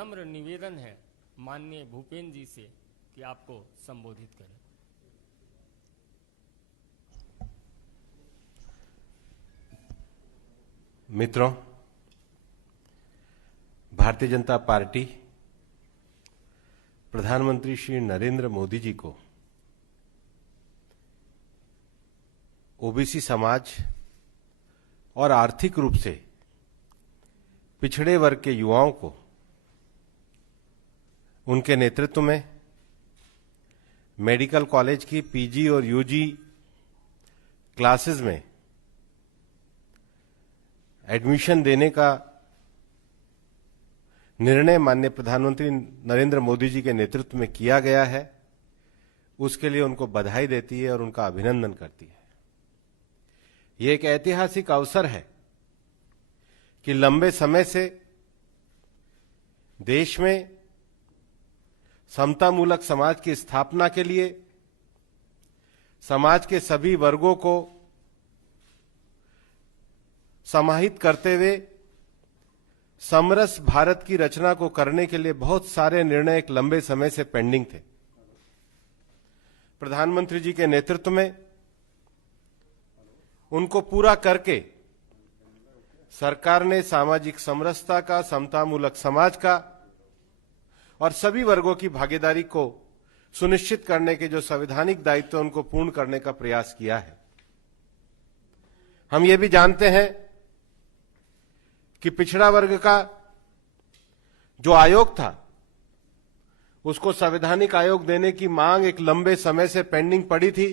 विनम्र निवेदन है माननीय भूपेंद्र जी से कि आपको संबोधित करें। मित्रों, भारतीय जनता पार्टी प्रधानमंत्री श्री नरेंद्र मोदी जी को ओबीसी समाज और आर्थिक रूप से पिछड़े वर्ग के युवाओं को उनके नेतृत्व में मेडिकल कॉलेज की पीजी और यूजी क्लासेस में एडमिशन देने का निर्णय माननीय प्रधानमंत्री नरेंद्र मोदी जी के नेतृत्व में किया गया है, उसके लिए उनको बधाई देती है और उनका अभिनंदन करती है। ये एक ऐतिहासिक अवसर है कि लंबे समय से देश में समतामूलक समाज की स्थापना के लिए समाज के सभी वर्गों को समाहित करते हुए समरस भारत की रचना को करने के लिए बहुत सारे निर्णय एक लंबे समय से पेंडिंग थे। प्रधानमंत्री जी के नेतृत्व में उनको पूरा करके सरकार ने सामाजिक समरसता का, समतामूलक समाज का और सभी वर्गों की भागीदारी को सुनिश्चित करने के जो संवैधानिक दायित्व उनको पूर्ण करने का प्रयास किया है। हम ये भी जानते हैं कि पिछड़ा वर्ग का जो आयोग था उसको संवैधानिक आयोग देने की मांग एक लंबे समय से पेंडिंग पड़ी थी।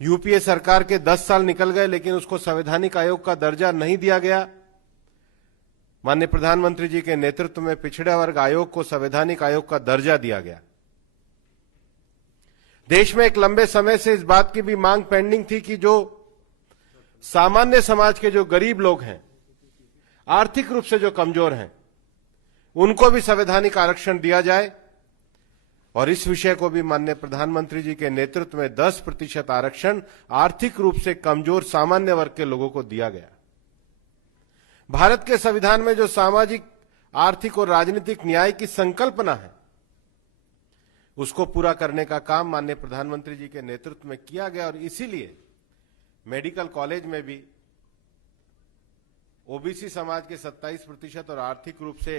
यूपीए सरकार के 10 साल निकल गए लेकिन उसको संवैधानिक आयोग का दर्जा नहीं दिया गया। माननीय प्रधानमंत्री जी के नेतृत्व में पिछड़ा वर्ग आयोग को संवैधानिक आयोग का दर्जा दिया गया। देश में एक लंबे समय से इस बात की भी मांग पेंडिंग थी कि जो सामान्य समाज के जो गरीब लोग हैं, आर्थिक रूप से जो कमजोर हैं, उनको भी संवैधानिक आरक्षण दिया जाए और इस विषय को भी माननीय प्रधानमंत्री जी के नेतृत्व में 10% आरक्षण आर्थिक रूप से कमजोर सामान्य वर्ग के लोगों को दिया गया। भारत के संविधान में जो सामाजिक, आर्थिक और राजनीतिक न्याय की संकल्पना है उसको पूरा करने का काम माननीय प्रधानमंत्री जी के नेतृत्व में किया गया और इसीलिए मेडिकल कॉलेज में भी ओबीसी समाज के 27% और आर्थिक रूप से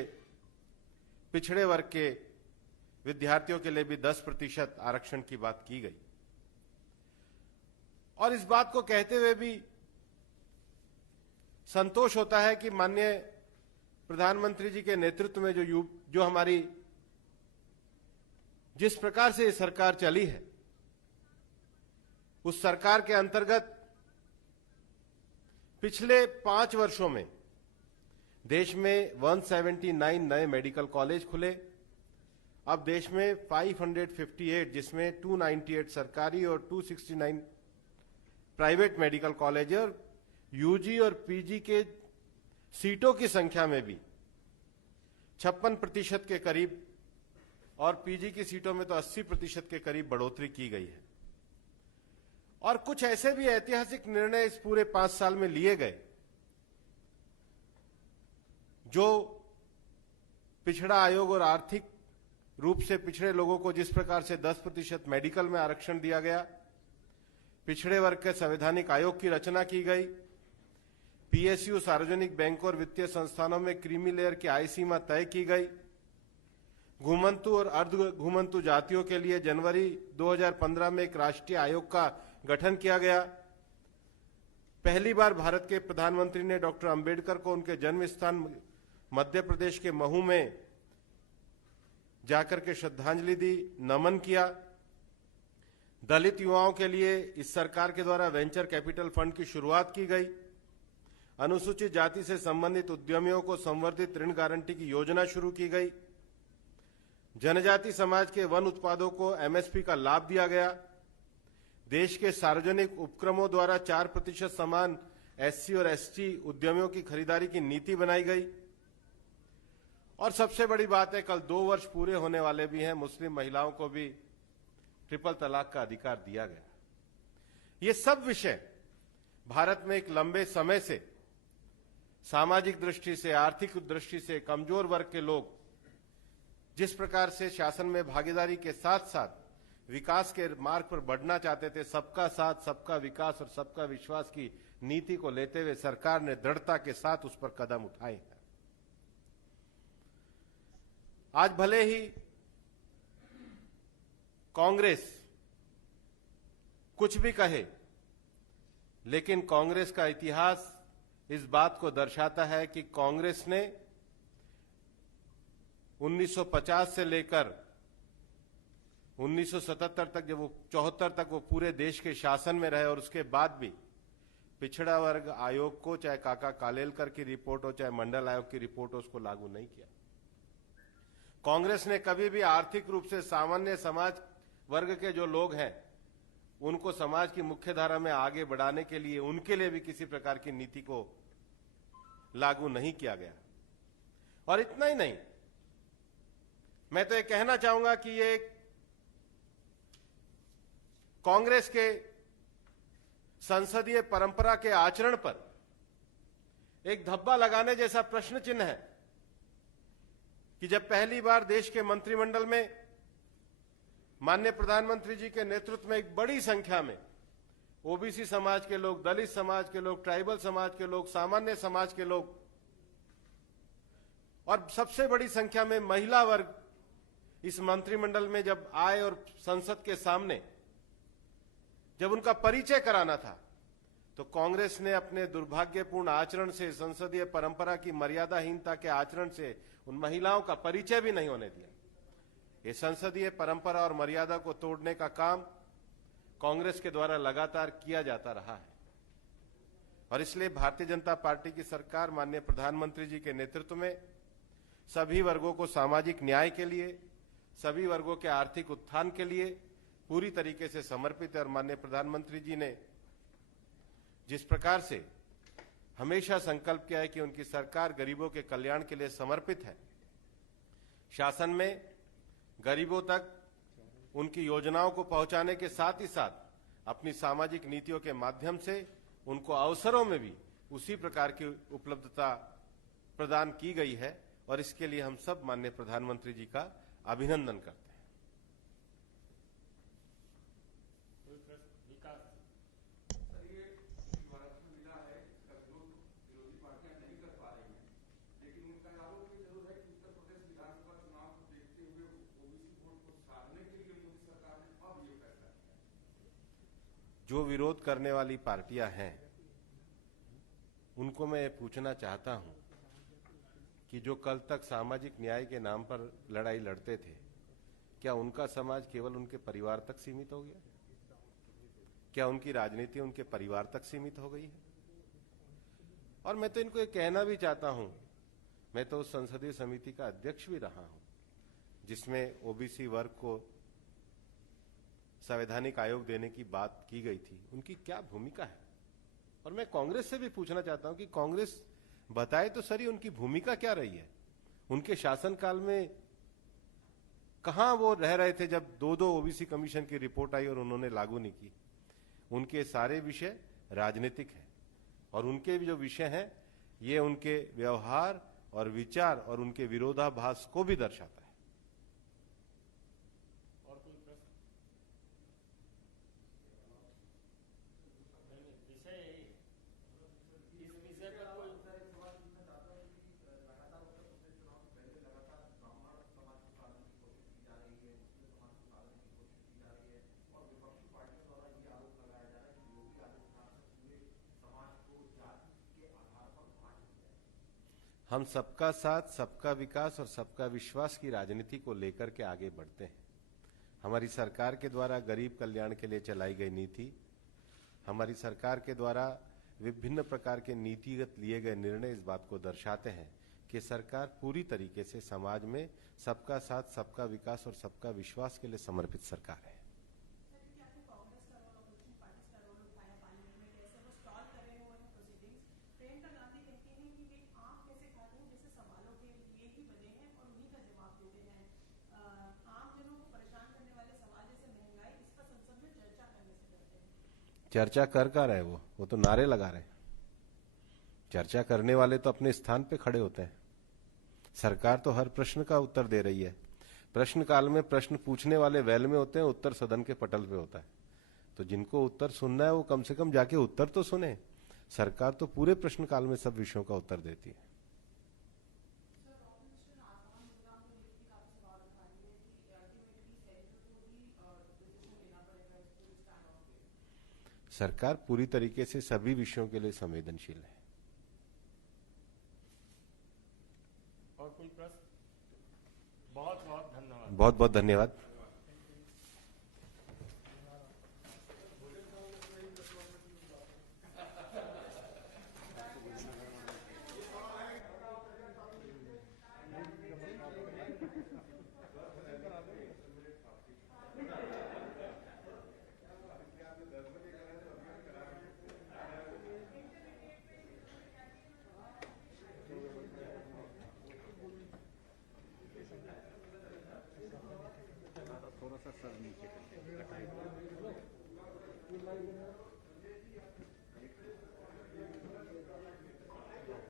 पिछड़े वर्ग के विद्यार्थियों के लिए भी 10% आरक्षण की बात की गई। और इस बात को कहते हुए भी संतोष होता है कि माननीय प्रधानमंत्री जी के नेतृत्व में जो हमारी जिस प्रकार से ये सरकार चली है, उस सरकार के अंतर्गत पिछले 5 वर्षों में देश में 179 नए मेडिकल कॉलेज खुले। अब देश में 558 जिसमें 298 सरकारी और 269 प्राइवेट मेडिकल कॉलेज और यूजी और पीजी के सीटों की संख्या में भी 56% के करीब और पीजी की सीटों में तो 80% के करीब बढ़ोतरी की गई है। और कुछ ऐसे भी ऐतिहासिक निर्णय इस पूरे 5 साल में लिए गए जो पिछड़ा आयोग और आर्थिक रूप से पिछड़े लोगों को जिस प्रकार से 10% मेडिकल में आरक्षण दिया गया, पिछड़े वर्ग के संवैधानिक आयोग की रचना की गई, पीएसयू, सार्वजनिक बैंकों और वित्तीय संस्थानों में क्रीमी लेयर की आय सीमा तय की गई, घुमंतु और अर्ध घुमंतु जातियों के लिए जनवरी 2015 में एक राष्ट्रीय आयोग का गठन किया गया। पहली बार भारत के प्रधानमंत्री ने डॉक्टर अंबेडकर को उनके जन्म स्थान मध्य प्रदेश के महू में जाकर के श्रद्धांजलि दी, नमन किया। दलित युवाओं के लिए इस सरकार के द्वारा वेंचर कैपिटल फंड की शुरुआत की गई। अनुसूचित जाति से संबंधित उद्यमियों को संवर्धित ऋण गारंटी की योजना शुरू की गई। जनजाति समाज के वन उत्पादों को एमएसपी का लाभ दिया गया। देश के सार्वजनिक उपक्रमों द्वारा 4% समान एससी और एसटी उद्यमियों की खरीदारी की नीति बनाई गई। और सबसे बड़ी बात है, कल 2 वर्ष पूरे होने वाले भी हैं, मुस्लिम महिलाओं को भी ट्रिपल तलाक का अधिकार दिया गया। ये सब विषय भारत में एक लंबे समय से सामाजिक दृष्टि से, आर्थिक दृष्टि से कमजोर वर्ग के लोग जिस प्रकार से शासन में भागीदारी के साथ साथ विकास के मार्ग पर बढ़ना चाहते थे, सबका साथ, सबका विकास और सबका विश्वास की नीति को लेते हुए सरकार ने दृढ़ता के साथ उस पर कदम उठाए हैं। आज भले ही कांग्रेस कुछ भी कहे, लेकिन कांग्रेस का इतिहास इस बात को दर्शाता है कि कांग्रेस ने 1950 से लेकर 1977 तक, जब वो 74 तक वो पूरे देश के शासन में रहे, और उसके बाद भी पिछड़ा वर्ग आयोग को, चाहे काका कालेलकर की रिपोर्ट हो, चाहे मंडल आयोग की रिपोर्ट हो, उसको लागू नहीं किया। कांग्रेस ने कभी भी आर्थिक रूप से सामान्य समाज वर्ग के जो लोग हैं उनको समाज की मुख्यधारा में आगे बढ़ाने के लिए, उनके लिए भी किसी प्रकार की नीति को लागू नहीं किया गया। और इतना ही नहीं, मैं तो ये कहना चाहूंगा कि ये कांग्रेस के संसदीय परंपरा के आचरण पर एक धब्बा लगाने जैसा प्रश्न चिन्ह है कि जब पहली बार देश के मंत्रिमंडल में माननीय प्रधानमंत्री जी के नेतृत्व में एक बड़ी संख्या में ओबीसी समाज के लोग, दलित समाज के लोग, ट्राइबल समाज के लोग, सामान्य समाज के लोग और सबसे बड़ी संख्या में महिला वर्ग इस मंत्रिमंडल में जब आए और संसद के सामने जब उनका परिचय कराना था, तो कांग्रेस ने अपने दुर्भाग्यपूर्ण आचरण से, संसदीय परंपरा की मर्यादाहीनता के आचरण से उन महिलाओं का परिचय भी नहीं होने दिया। ये संसदीय परंपरा और मर्यादा को तोड़ने का काम कांग्रेस के द्वारा लगातार किया जाता रहा है। और इसलिए भारतीय जनता पार्टी की सरकार माननीय प्रधानमंत्री जी के नेतृत्व में सभी वर्गों को सामाजिक न्याय के लिए, सभी वर्गों के आर्थिक उत्थान के लिए पूरी तरीके से समर्पित है। और माननीय प्रधानमंत्री जी ने जिस प्रकार से हमेशा संकल्प किया है कि उनकी सरकार गरीबों के कल्याण के लिए समर्पित है, शासन में गरीबों तक उनकी योजनाओं को पहुंचाने के साथ ही साथ अपनी सामाजिक नीतियों के माध्यम से उनको अवसरों में भी उसी प्रकार की उपलब्धता प्रदान की गई है। और इसके लिए हम सब माननीय प्रधानमंत्री जी का अभिनंदन करते हैं। जो विरोध करने वाली पार्टियां हैं उनको मैं पूछना चाहता हूं कि जो कल तक सामाजिक न्याय के नाम पर लड़ाई लड़ते थे, क्या उनका समाज केवल उनके परिवार तक सीमित हो गया? क्या उनकी राजनीति उनके परिवार तक सीमित हो गई है? और मैं तो इनको ये कहना भी चाहता हूं, मैं तो उस संसदीय समिति का अध्यक्ष भी रहा हूं जिसमें ओबीसी वर्ग को संवैधानिक आयोग देने की बात की गई थी। उनकी क्या भूमिका है? और मैं कांग्रेस से भी पूछना चाहता हूं कि कांग्रेस बताए तो सही, उनकी भूमिका क्या रही है? उनके शासनकाल में कहां वो रह रहे थे जब दो ओबीसी कमीशन की रिपोर्ट आई और उन्होंने लागू नहीं की? उनके सारे विषय राजनीतिक हैं और उनके जो विषय हैं ये उनके व्यवहार और विचार और उनके विरोधाभास को भी दर्शाता है। और कोई प्रश्न? विषय इस विषय पर कोई हम सबका साथ, सबका विकास और सबका विश्वास की राजनीति को लेकर के आगे बढ़ते हैं। हमारी सरकार के द्वारा गरीब कल्याण के लिए चलाई गई नीति, हमारी सरकार के द्वारा विभिन्न प्रकार के नीतिगत लिए गए निर्णय इस बात को दर्शाते हैं कि सरकार पूरी तरीके से समाज में सबका साथ, सबका विकास और सबका विश्वास के लिए समर्पित सरकार है। चर्चा कर रहे वो तो नारे लगा रहे हैं। चर्चा करने वाले तो अपने स्थान पे खड़े होते हैं। सरकार तो हर प्रश्न का उत्तर दे रही है। प्रश्नकाल में प्रश्न पूछने वाले वैल में होते हैं, उत्तर सदन के पटल पे होता है। तो जिनको उत्तर सुनना है वो कम से कम जाके उत्तर तो सुने। सरकार तो पूरे प्रश्नकाल में सब विषयों का उत्तर देती है। सरकार पूरी तरीके से सभी विषयों के लिए संवेदनशील है। और कोई प्रश्न? बहुत बहुत धन्यवाद। बहुत बहुत धन्यवाद। थोड़ा सा सर नीचे करके